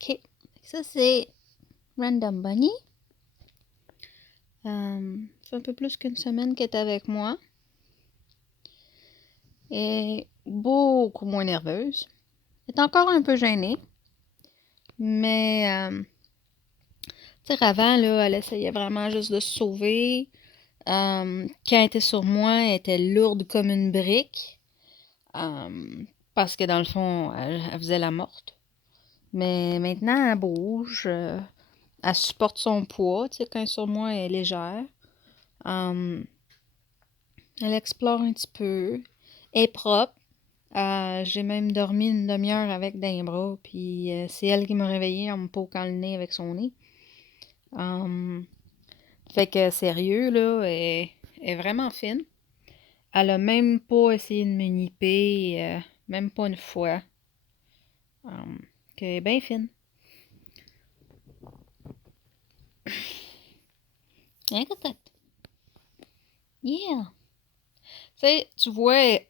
OK. Ça, c'est Random Bunny. C'est un peu plus qu'une semaine qu'elle est avec moi. Elle est beaucoup moins nerveuse. Elle est encore un peu gênée. Mais, tu sais, avant, là, elle essayait vraiment juste de se sauver. Quand elle était sur moi, elle était lourde comme une brique. Parce que dans le fond, elle faisait la morte. Mais maintenant, elle bouge. Elle supporte son poids. Tu sais, quand elle est sur moi, elle est légère. Euh, Elle explore un petit peu. Elle est propre. J'ai même dormi une demi-heure avec dans les bras. Puis c'est elle qui m'a réveillée en me poquant le nez avec son nez. Fait que sérieux, là, elle est vraiment fine. Elle a même pas essayé de me nipper, même pas une fois. Qu'elle est bien fine. Hein, cocotte? Yeah! Tu sais, tu vois,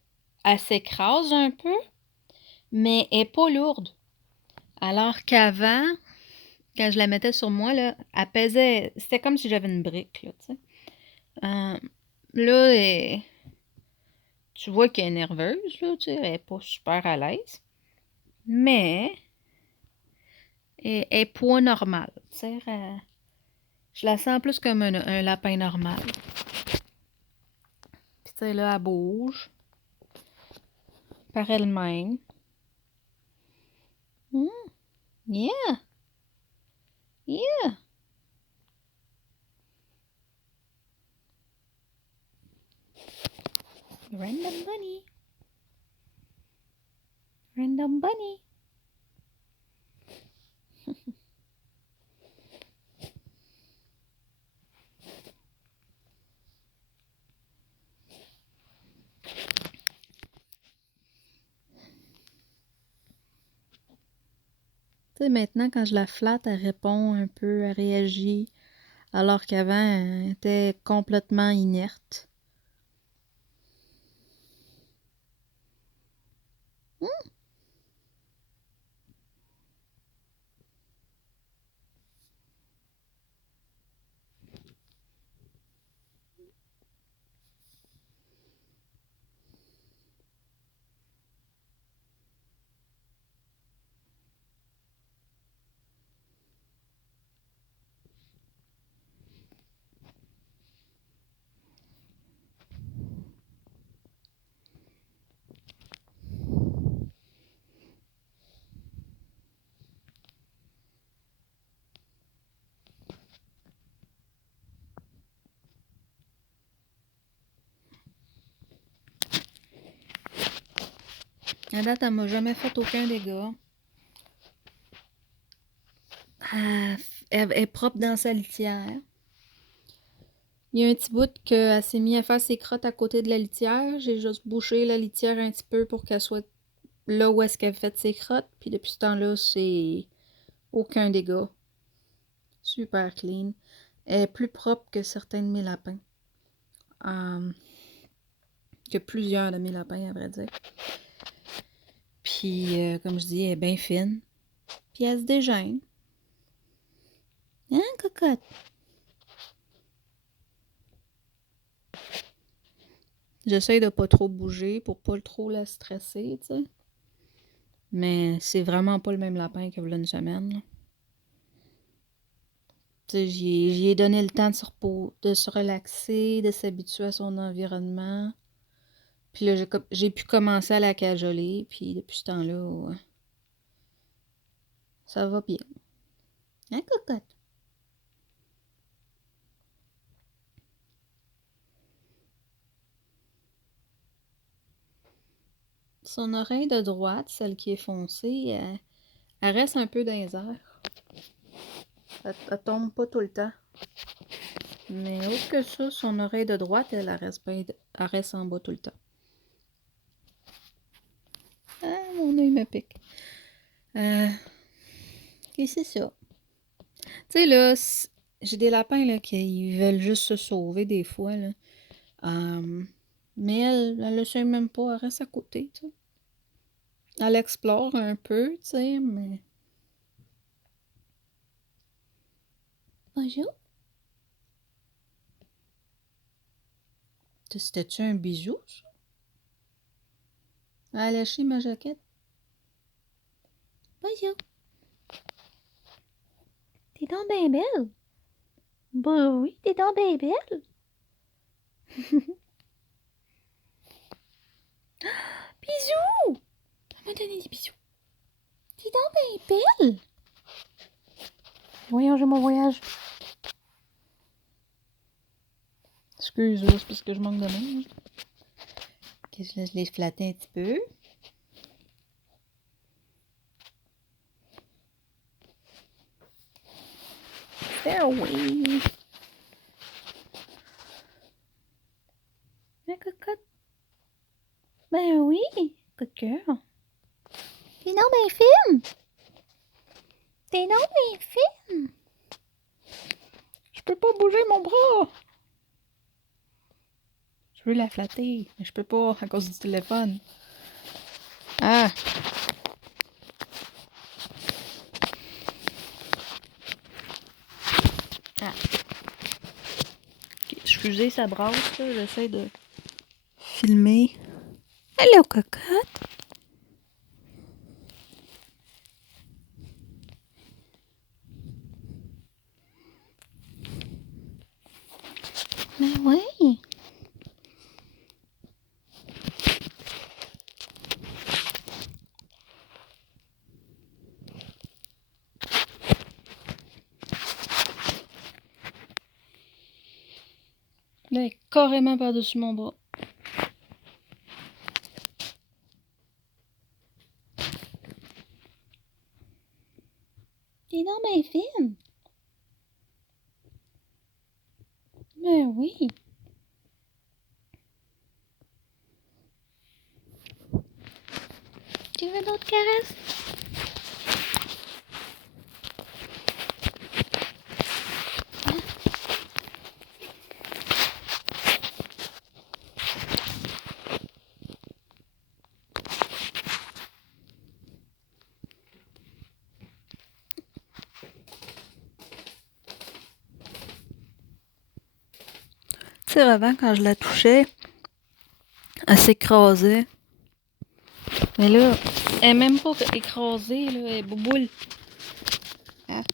elle s'écrase un peu, mais elle est pas lourde. Alors qu'avant, quand je la mettais sur moi, là, elle pesait. C'était comme si j'avais une brique, là, tu sais. Euh, là, tu vois qu'elle est nerveuse, là, tu sais, elle est pas super à l'aise. Mais elle est poids normal, tu sais. Je la sens plus comme un lapin normal. Puis, tu sais, là, elle bouge par elle-même. Mm, yeah, yeah. Random bunny. Random bunny. Tu sais, maintenant, quand je la flatte, elle répond un peu, elle réagit. Alors qu'avant, elle était complètement inerte. À date, elle m'a jamais fait aucun dégât. Elle est propre dans sa litière. Il y a un petit bout qu'elle s'est mis à faire ses crottes à côté de la litière. J'ai juste bouché la litière un petit peu pour qu'elle soit là où est-ce qu'elle fait ses crottes. Puis depuis ce temps-là, c'est aucun dégât. Super clean. Elle est plus propre que certains de mes lapins. Que plusieurs de mes lapins, à vrai dire. Puis, comme je dis, elle est bien fine. Puis elle se dégêne. Hein, cocotte? J'essaie de pas trop bouger pour pas trop la stresser, tu sais. Mais c'est vraiment pas le même lapin que v'là une semaine, là. Tu sais, j'y ai donné le temps de se relaxer, de s'habituer à son environnement. Puis là, j'ai pu commencer à la cajoler. Puis depuis ce temps-là, ouais, ça va bien. Hein, cocotte? Son oreille de droite, celle qui est foncée, elle reste un peu dans les airs. Elle tombe pas tout le temps. Mais autre que ça, son oreille de droite, elle reste en bas tout le temps. Ah, mon œil me pique. Et c'est ça. Tu sais, là, j'ai des lapins là, qui veulent juste se sauver des fois. Là. Mais elle le sait même pas, elle reste à côté. Tu sais. Elle explore un peu, tu sais, mais Bonjour. C'était-tu un bisou, ça? Elle a léché ma jaquette. Bonjour. T'es donc bien belle. Bah oui, t'es donc bien belle. Bisous! Elle m'a donné des bisous. T'es donc bien belle. Voyons, j'ai mon voyage. Excuse, là, c'est parce que je manque de main. Ok, je laisse les flatter un petit peu. Ben oui. La cocotte. Ben oui, coup de cœur. T'es donc bien fine. T'es donc bien fine. Je peux pas bouger mon bras. Je veux la flatter, mais je peux pas à cause du téléphone. Ah! Ah. Okay, excusez, ça brasse, là. J'essaie de filmer. Allô, cocotte. Ben oui. Là, elle est carrément par-dessus mon bras. T'es donc bien fine. Ben oui. Tu veux d'autres caresses? Tu sais, avant, quand je la touchais, elle s'écrasait. Mais là, elle est même pas écrasée, là, elle est bouboule. Hein?